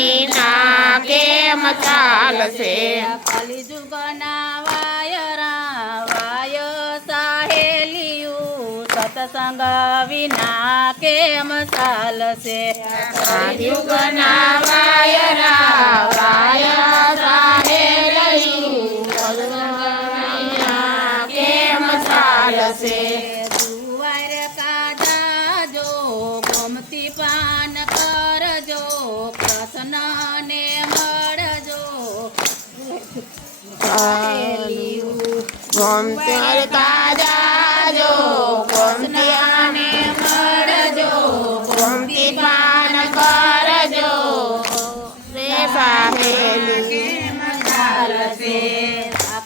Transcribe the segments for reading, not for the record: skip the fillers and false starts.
વિના કેમ ચાલશે કલિયુગના વાયરા વાય સાહેલિયું સત્સંગ વિના કેમ ચાલશે કલિયુગના વાયરા વાય સાહેલિયું કેમ ચાલશે દુવાર કાજાજો ગોમતી પાન કરજો કૃષ્ણને મળજો ગોમતી તાજાજો ગોમતીને મળજો ગોમતી પાન કરજો રે સાહેલી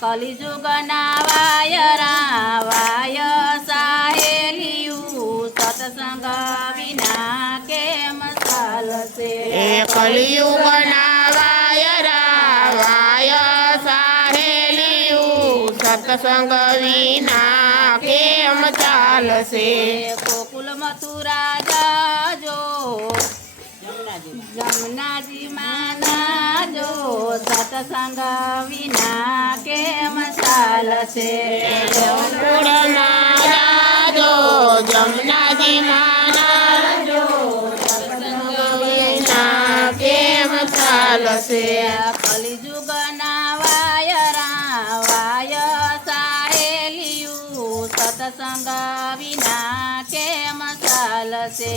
કલિયુગના વાયરા વાય સાહેલિયું સત્સંગ વિના કેમ ચાલશે એ કલિયુગના વાયરા વાય સાહેલિયું સત્સંગ વિના કેમ ચાલશે ગોકુલ મથુરા જાજો જમનાજી માનાજો સત્સંગ વિના કેમ ચાલશે ગોકુળમાં જાજો જમનાજી માનાજો સત્સંગ વિના કેમ ચાલશે કલિયુગના વાયરા વાય સાહેલિયું સત્સંગ વિના કેમ ચાલશે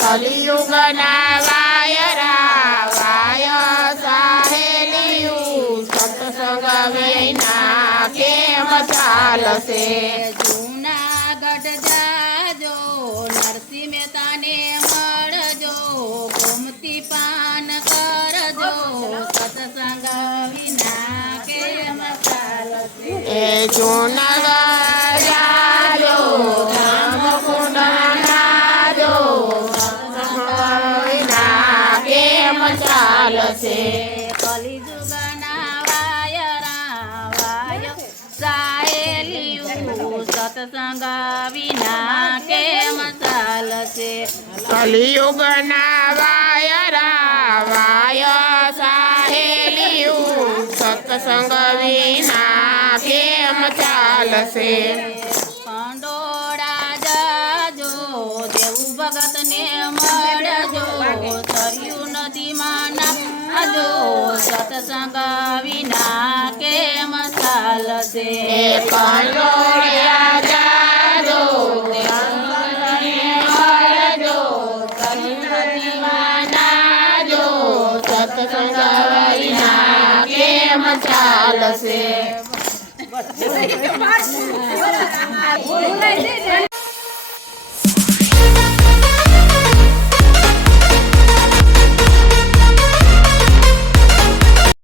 કલિયુગના વાયરા વાય સાહેલિયું સત્સંગ વિના કેમ ચાલશે જૂનાગઢ જાજો નરસિંહ મહેતાને મળજો ગોમતી પાન કરજો સત્સંગ વિના કેમ ચાલશે એ જૂનાગઢ જાજો રામકુંડ નાજો સત્સંગ વિના કેમ ચાલશે કલિયુગના વાયરા વાય સાહેલિયું સત્સંગ વિના કેમ ચાલશે કલિયુગના વાયરા વાય સાહેલિયું સત્સંગ વિના કેમ ચાલશે કંડોળા જાજો દેવું ભગતને મળજો સરયુ નદીમાં નાજો સત્સંગ વિના કેમ ચાલશે એ કંડોળિયા જાજો દેવભગતને મળજો સરયુનદીમાં નાજો સત્સંગ વિના કેમ ચાલશે